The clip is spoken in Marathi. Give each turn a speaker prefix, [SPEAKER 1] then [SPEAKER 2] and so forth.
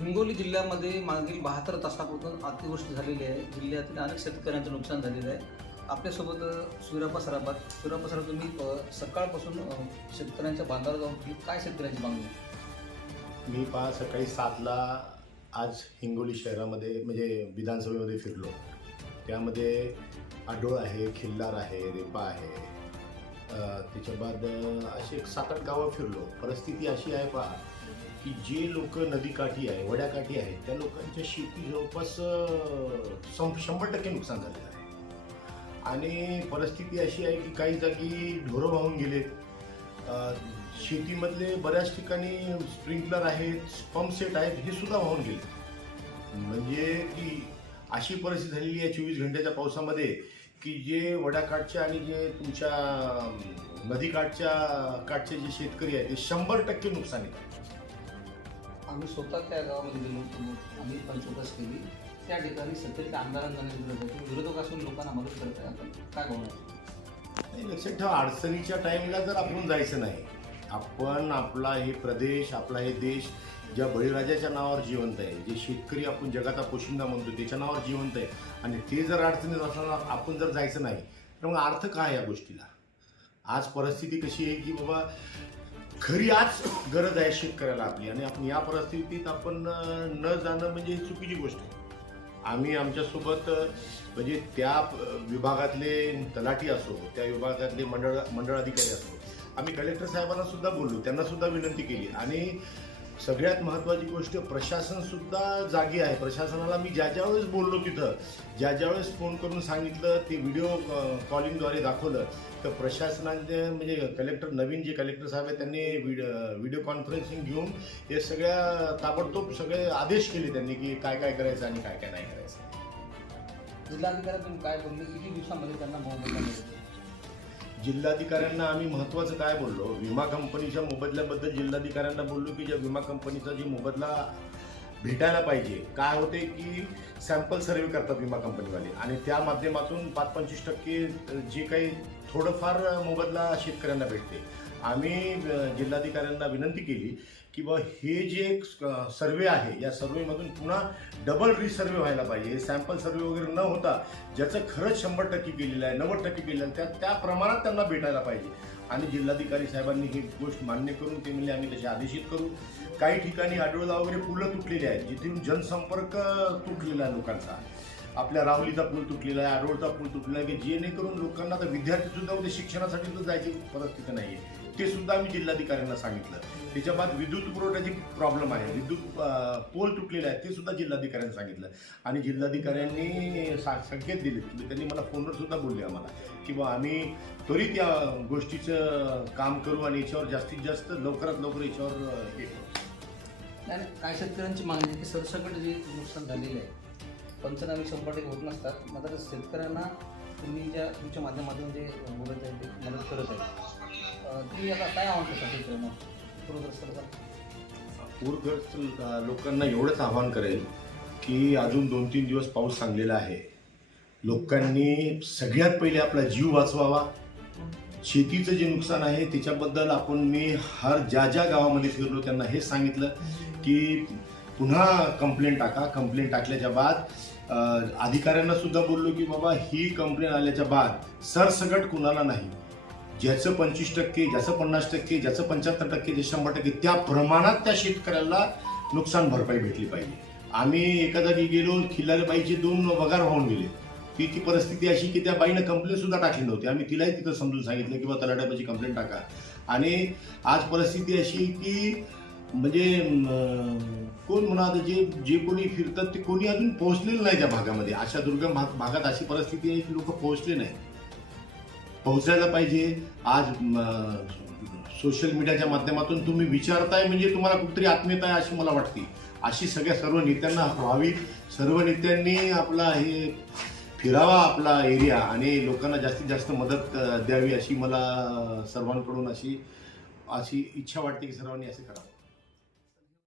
[SPEAKER 1] हिंगोली जिल्ह्यामध्ये मागील बहात्तर तासापासून अतिवृष्टी झालेली आहे. जिल्ह्यातील अनेक शेतकऱ्यांचं नुकसान झालेलं आहे. आपल्यासोबत सुरापा सराबात सुरापा सराब तुम्ही सकाळपासून शेतकऱ्यांच्या बांधावर जाऊन काय शेतकऱ्यांची मागणी
[SPEAKER 2] मी पहा सकाळी सातला आज हिंगोली शहरामध्ये म्हणजे विधानसभेमध्ये फिरलो. त्यामध्ये आडोळ आहे खिल्लार आहे रेपा आहे. त्याच्या बाद अशी एक सात आठ गावं फिरलो. परिस्थिती अशी आहे पहा. की जे लोक नदीकाठी आहे वड्याकाठी आहेत त्या लोकांच्या शेती जवळपास सं शंभर टक्के नुकसान झालेलं आहे. आणि परिस्थिती अशी आहे की काही जागी ढोरं वाहून गेलेत. शेतीमधले बऱ्याच ठिकाणी स्प्रिंकलर आहेत पंपसेट आहेत हे सुद्धा वाहून गेले म्हणजे की अशी परिस्थिती झालेली आहे चोवीस घंट्याच्या पावसामध्ये की जे वड्याकाठचे आणि जे तुमच्या नदीकाठच्या काठचे जे शेतकरी आहेत ते शंभर टक्के नुकसान आहे.
[SPEAKER 1] आम्ही स्वतः त्या गावामध्ये गेलो होतो. आम्ही पंचवटास केली. त्या ठिकाणी सत्तेच्या आमदारांना विरोध होतो विरोधक असून लोकांना मदत करत आहे आपण काय होणार
[SPEAKER 2] नाही लक्षात ठेवा अडचणीच्या टाईमला जर आपण जायचं नाही आपण आपला हे प्रदेश आपला हे देश ज्या बळीराजाच्या नावावर जिवंत आहे जे शेतकरी आपण जगाचा पोशिंदा म्हणतो त्याच्या नावावर जिवंत आहे आणि ते जर अडचणीत असताना आपण जर जायचं नाही तर मग अर्थ काय या गोष्टीला? आज परिस्थिती कशी आहे की बाबा खरी आज गरज आहे शेतकऱ्याला आपली. आणि आपण या परिस्थितीत आपण न जाणं म्हणजे ही चुकीची गोष्ट आहे. आम्ही आमच्यासोबत म्हणजे त्या विभागातले तलाठी असो त्या विभागातले मंडळ मंडळाधिकारी असो आम्ही कलेक्टर साहेबांना सुद्धा बोललो. त्यांना सुद्धा विनंती केली. आणि सगळ्यात महत्त्वाची गोष्ट प्रशासनसुद्धा जागी आहे. प्रशासनाला मी ज्या ज्या वेळेस बोललो तिथं ज्या ज्या वेळेस फोन करून सांगितलं ते व्हिडिओ कॉलिंगद्वारे दाखवलं तर प्रशासनाचे म्हणजे कलेक्टर नवीन जे कलेक्टर साहेब आहेत त्यांनी व्हिडिओ व्हिडिओ कॉन्फरन्सिंग घेऊन हे सगळ्या ताबडतोब सगळे आदेश केले त्यांनी की काय काय करायचं आणि काय काय नाही करायचं.
[SPEAKER 1] जिल्हाधिकारी काय बोलले? किती दिवसामध्ये त्यांना मोबदला
[SPEAKER 2] जिल्हाधिकाऱ्यांना आम्ही महत्त्वाचं काय बोललो? विमा कंपनीच्या मोबदल्याबद्दल जिल्हाधिकाऱ्यांना बोललो की ज्या विमा कंपनीचा जी मोबदला भेटायला पाहिजे काय होते की सॅम्पल सर्वे करतात विमा कंपनीवाले. आणि त्या माध्यमातून पाच पंचवीस टक्के जे काही थोडंफार मोबदला शेतकऱ्यांना भेटते. आम्ही जिल्हाधिकाऱ्यांना विनंती केली की बा हे जे सर्वे आहे या सर्वेमधून पुन्हा डबल रिसर्वे व्हायला पाहिजे. सॅम्पल सर्वे वगैरे न होता ज्याचं खरंच शंभर टक्के केलेलं आहे नव्वद टक्के केलेलं आहे त्या त्या प्रमाणात त्यांना भेटायला पाहिजे. आणि जिल्हाधिकारी साहेबांनी ही गोष्ट मान्य करून ते म्हणजे आम्ही तसे आदेशित करू. काही ठिकाणी आढळला वगैरे पुलं तुटलेली आहेत जिथून जनसंपर्क तुटलेला आहे लोकांचा. आपल्या रावलीचा पूल तुटलेला आहे आडोळचा पूल तुटलेला आहे की जेणेकरून लोकांना तर विद्यार्थीसुद्धा उद्या शिक्षणासाठी तर जायची परिस्थिती नाही आहे ते सुद्धा आम्ही जिल्हाधिकाऱ्यांना सांगितलं. त्याच्या बाद विद्युत पुरवठ्याची प्रॉब्लेम आहे. विद्युत पोल तुटलेले आहे ते सुद्धा जिल्हाधिकाऱ्यांनी सांगितलं. आणि जिल्हाधिकाऱ्यांनी सा- संकेत दिले त्यांनी मला फोनवर सुद्धा बोलले आम्हाला की बा आम्ही त्वरित या गोष्टीचं काम करू आणि याच्यावर जास्तीत जास्त लवकरात लवकर याच्यावर हे करू.
[SPEAKER 1] नाही काय शेतकऱ्यांची मागणी की सरसकट जे नुकसान झालेलं आहे पंचनामे शंभर टक्के होत नसतात. मात्र शेतकऱ्यांना तुम्ही ज्या तुमच्या माध्यमातून जे बोलत आहे ते मदत करत आहे. तुम्ही काय आव्हान करता पूरग्रस्त लोकांना
[SPEAKER 2] पूरग्रस्त लोकांना एवढंच आवाहन करेल की अजून दोन तीन दिवस पाऊस चांगलेला आहे. लोकांनी सगळ्यात पहिले आपला जीव वाचवावा. शेतीचं जे नुकसान आहे त्याच्याबद्दल आपण मी हर ज्या ज्या गावामध्ये फिरलो त्यांना हे सांगितलं की पुन्हा कंप्लेंट टाका. कंप्लेंट टाकल्याच्या बाद अं, अधिकाऱ्यांना सुद्धा बोललो की बाबा ही कंप्लेंट आल्याच्या बाद सरसकट कुणाला नाही. ज्याचं पंचवीस टक्के ज्याचं पन्नास टक्के ज्याचं पंच्याहत्तर टक्के जे शंभर टक्के त्या प्रमाणात त्या शेतकऱ्याला नुकसान भरपाई भेटली पाहिजे. आम्ही एका जागी गेलो खिल्लारी बाईचे दोन वगार होऊन गेले. ती ती परिस्थिती अशी की त्या बाईनं कंप्लेंट सुद्धा टाकली नव्हती. आम्ही तिलाही तिथं समजून सांगितलं की बा तलाट्यापाशी कंप्लेंट टाका. आणि आज परिस्थिती अशी की म्हणजे कोण म्हणा जे जे कोणी फिरतात ते कोणी अजून पोहोचलेलं नाही त्या भागामध्ये. अशा दुर्गम भाग भागात अशी परिस्थिती आहे की लोक पोहोचले नाही पोहोचायला पाहिजे. आज सोशल मीडियाच्या माध्यमातून तुम्ही विचारताय म्हणजे तुम्हाला कुठतरी आत्मीयता आहे अशी मला वाटते. अशी सगळ्या सर्व नेत्यांना व्हावी सर्व नेत्यांनी आपला हे फिरावा आपला एरिया आणि लोकांना जास्तीत जास्त मदत द्यावी अशी मला सर्वांकडून अशी अशी इच्छा वाटते की सर्वांनी असे करावं.